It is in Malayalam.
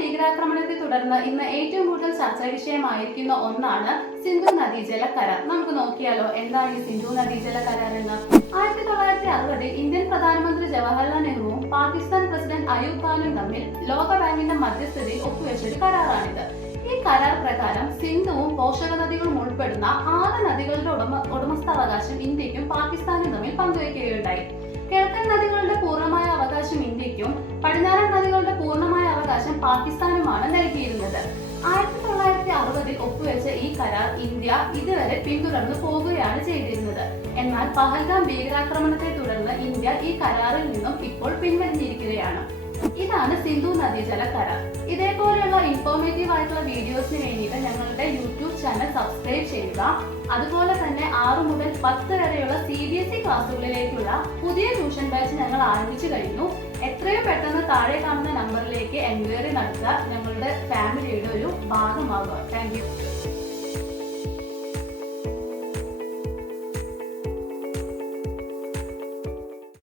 ഭീകരാക്രമണത്തെ തുടർന്ന് ഇന്ന് ഏറ്റവും കൂടുതൽ ചർച്ചാ വിഷയമായിരിക്കുന്ന ഒന്നാണ് സിന്ധു നദീജല കരാർ. നമുക്ക് നോക്കിയാലോ എന്താണ് ഈ സിന്ധു നദീജല കരാർ എന്ന്. 1960 ഇന്ത്യൻ പ്രധാനമന്ത്രി ജവഹർലാൽ നെഹ്റുവും പാകിസ്ഥാൻ പ്രസിഡന്റ് അയൂബ് ഖാനും തമ്മിൽ ലോകബാങ്കിന്റെ മധ്യസ്ഥതയിൽ ഒപ്പുവെച്ച ഒരു കരാറാണിത്. ഈ കരാർ പ്രകാരം സിന്ധുവും പോഷക നദികളും ഉൾപ്പെടുന്ന 6 നദികളുടെ ഉടമസ്ഥാവകാശം ഇന്ത്യക്കും പാകിസ്ഥാനും തമ്മിൽ പങ്കുവയ്ക്കുകയുണ്ടായി. കിഴക്കൻ നദികളുടെ പൂർണ്ണമായ അവകാശം ഇന്ത്യക്കും പടിഞ്ഞാറൻ നദികളുടെ പൂർണ്ണമായ അവകാശം പാകിസ്ഥാനുമാണ് നൽകിയിരുന്നത്. 1960 ഒപ്പുവെച്ച ഈ കരാർ ഇന്ത്യ ഇതുവരെ പിന്തുടർന്നു പോകുകയാണ് ചെയ്തിരുന്നത്. എന്നാൽ പഹൽഗാം ഭീകരാക്രമണത്തെ തുടർന്ന് ഇന്ത്യ ഈ കരാറിൽ നിന്നും ഇപ്പോൾ പിൻവലിഞ്ഞിരിക്കുകയാണ്. ഇതാണ് സിന്ധു നദീജല കരാർ. ഇതേപോലെയുള്ള ഇൻഫോർമേറ്റീവ് ആയിട്ടുള്ള വീഡിയോസിന് വേണ്ടിയിട്ട് ഞങ്ങളുടെ യൂട്യൂബ് ചാനൽ സബ്സ്ക്രൈബ് ചെയ്യുക. അതുപോലെ തന്നെ 6 മുതൽ 10 വരെയുള്ള CBSE ക്ലാസ്സുകളിലേക്കുള്ള പുതിയ ട്യൂഷൻ ബാച്ച് ഞങ്ങൾ ആരംഭിച്ചു കഴിഞ്ഞു. എത്രയും പെട്ടെന്ന് താഴെ കാണുന്ന നമ്പറിലേക്ക് എൻക്വയറി നടത്തുക. ഞങ്ങളുടെ ഫാമിലിയുടെ ഒരു ഭാഗമാകുക. Thank you.